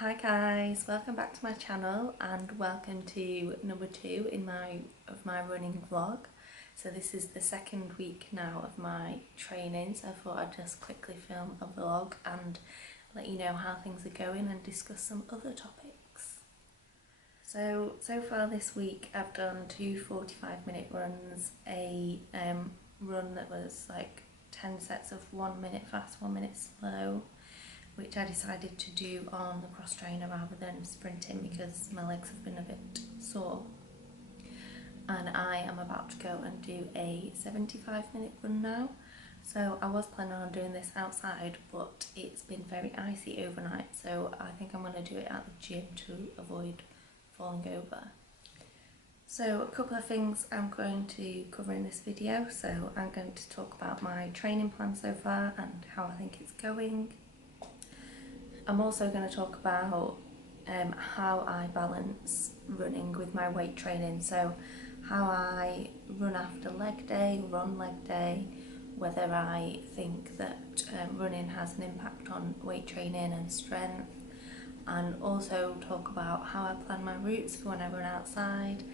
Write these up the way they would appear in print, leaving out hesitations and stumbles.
Hi guys, welcome back to my channel and welcome to number 2 in my running vlog. So this is the second week now of my training, so I thought I'd just quickly film a vlog and let you know how things are going and discuss some other topics. So far this week I've done two 45-minute runs, a run that was like 10 sets of 1 minute fast, 1 minute slow, which I decided to do on the cross trainer rather than sprinting because my legs have been a bit sore. And I am about to go and do a 75-minute run now. So I was planning on doing this outside, but it's been very icy overnight, so I think I'm going to do it at the gym to avoid falling over. So a couple of things I'm going to cover in this video. So I'm going to talk about my training plan so far and how I think it's going. I'm also going to talk about how I balance running with my weight training, so how I run after leg day, run leg day, whether I think that running has an impact on weight training and strength, and also talk about how I plan my routes for when I run outside,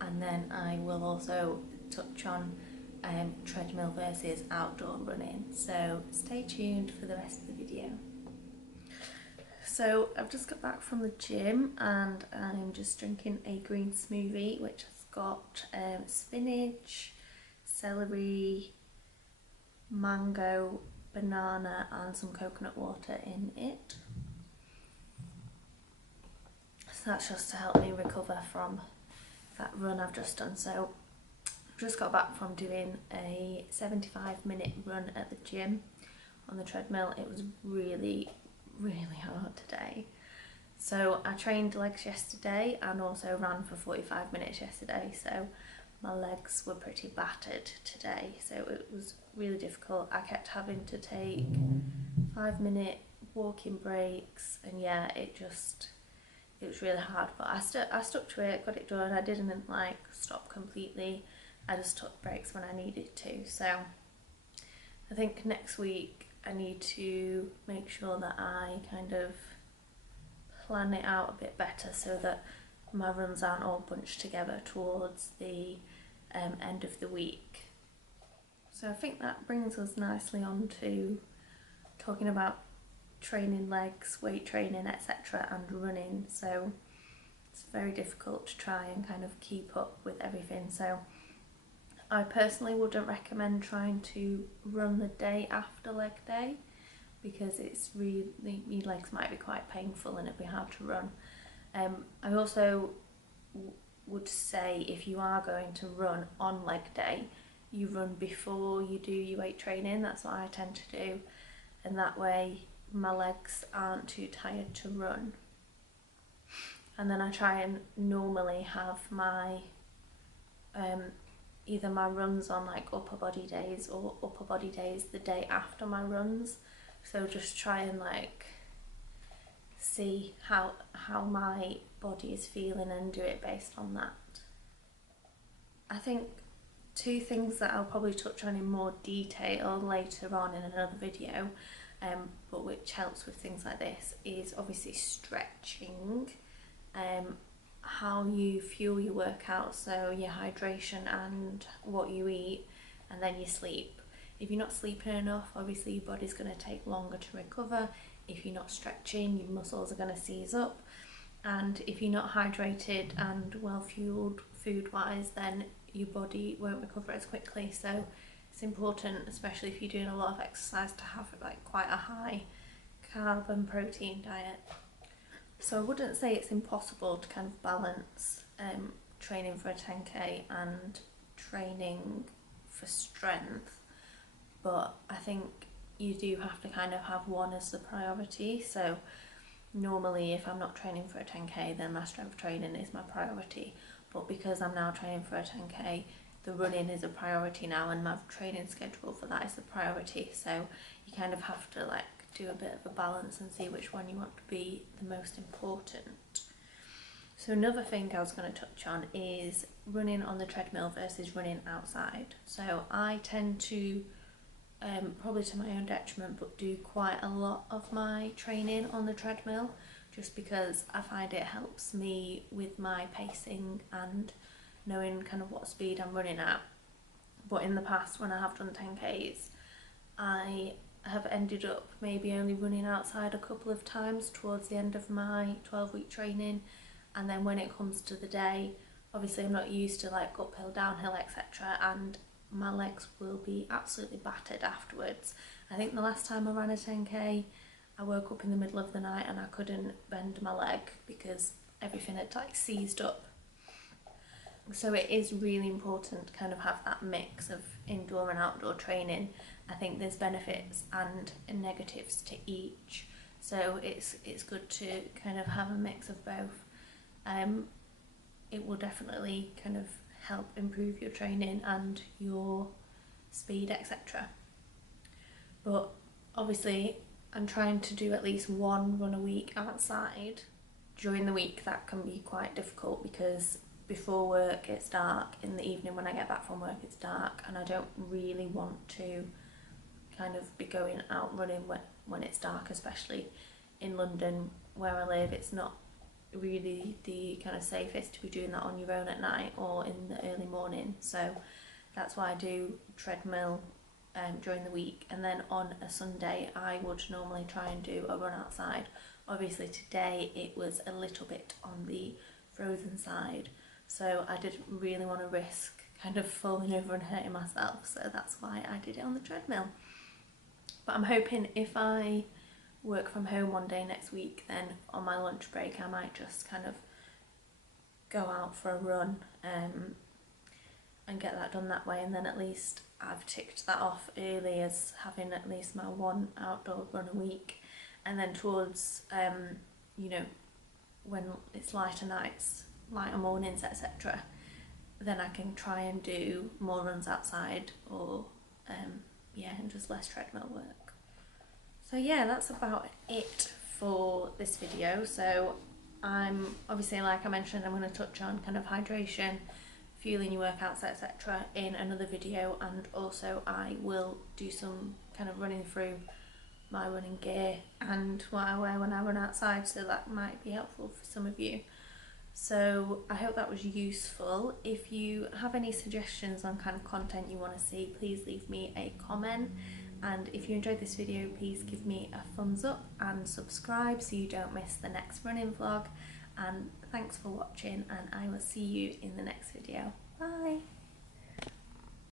and then I will also touch on treadmill versus outdoor running, so stay tuned for the rest of the video. So I've just got back from the gym and I'm just drinking a green smoothie which has got spinach, celery, mango, banana and some coconut water in it. So that's just to help me recover from that run I've just done. So I've just got back from doing a 75-minute run at the gym on the treadmill. It was really hard today. So I trained legs yesterday and also ran for 45 minutes yesterday, so my legs were pretty battered today, so it was really difficult. I kept having to take 5-minute walking breaks, and yeah, it was really hard, but I stuck to it, got it done. I didn't like stop completely, I just took breaks when I needed to. So I think next week I need to make sure that I kind of plan it out a bit better so that my runs aren't all bunched together towards the end of the week. So I think that brings us nicely on to talking about training legs, weight training, etc. and running. So it's very difficult to try and kind of keep up with everything. So I personally wouldn't recommend trying to run the day after leg day because it's really, your legs might be quite painful and it'd be hard to run. I also would say if you are going to run on leg day, you run before you do your weight training. That's what I tend to do, and that way my legs aren't too tired to run. And then I try and normally have my either my runs on like upper body days or upper body days the day after my runs. So just try and like see how my body is feeling and do it based on that. I think two things that I'll probably touch on in more detail later on in another video, but which helps with things like this, is obviously stretching, how you fuel your workout, so your hydration and what you eat, and then your sleep. If you're not sleeping enough, obviously your body's going to take longer to recover. If you're not stretching, your muscles are going to seize up, and if you're not hydrated and well fueled food wise, then your body won't recover as quickly. So it's important, especially if you're doing a lot of exercise, to have like quite a high carb and protein diet. So I wouldn't say it's impossible to kind of balance training for a 10k and training for strength, but I think you do have to kind of have one as the priority. So normally if I'm not training for a 10k, then my strength training is my priority, but because I'm now training for a 10k, the running is a priority now, and my training schedule for that is the priority. So you kind of have to like do a bit of a balance and see which one you want to be the most important. So another thing I was going to touch on is running on the treadmill versus running outside. So I tend to, probably to my own detriment, but do quite a lot of my training on the treadmill just because I find it helps me with my pacing and knowing kind of what speed I'm running at. But in the past, when I have done 10Ks, I have ended up maybe only running outside a couple of times towards the end of my 12-week training, and then when it comes to the day, obviously I'm not used to like uphill, downhill, etc., and my legs will be absolutely battered afterwards. I think the last time I ran a 10K, I woke up in the middle of the night and I couldn't bend my leg because everything had like seized up. So it is really important to kind of have that mix of indoor and outdoor training. I think there's benefits and negatives to each, so it's good to kind of have a mix of both. It will definitely kind of help improve your training and your speed, etc. But obviously I'm trying to do at least one run a week outside. During the week that can be quite difficult because before work it's dark, in the evening when I get back from work it's dark, and I don't really want to kind of be going out running when it's dark, especially in London where I live. It's not really the kind of safest to be doing that on your own at night or in the early morning, so that's why I do treadmill during the week, and then on a Sunday I would normally try and do a run outside. Obviously today it was a little bit on the frozen side, so I didn't really want to risk kind of falling over and hurting myself, so that's why I did it on the treadmill. But I'm hoping if I work from home one day next week, then on my lunch break I might just kind of go out for a run and get that done that way, and then at least I've ticked that off early as having at least my one outdoor run a week. And then towards you know, when it's lighter nights, lighter mornings, etc., then I can try and do more runs outside, or yeah, and just less treadmill work. So yeah, that's about it for this video. So I'm obviously, like I mentioned, I'm going to touch on kind of hydration, fueling your workouts, etc. in another video, and also I will do some kind of running through my running gear and what I wear when I run outside, so that might be helpful for some of you. So I hope that was useful. If you have any suggestions on kind of content you want to see, please leave me a comment, and if you enjoyed this video, please give me a thumbs up and subscribe so you don't miss the next running vlog. And thanks for watching, and I will see you in the next video. Bye!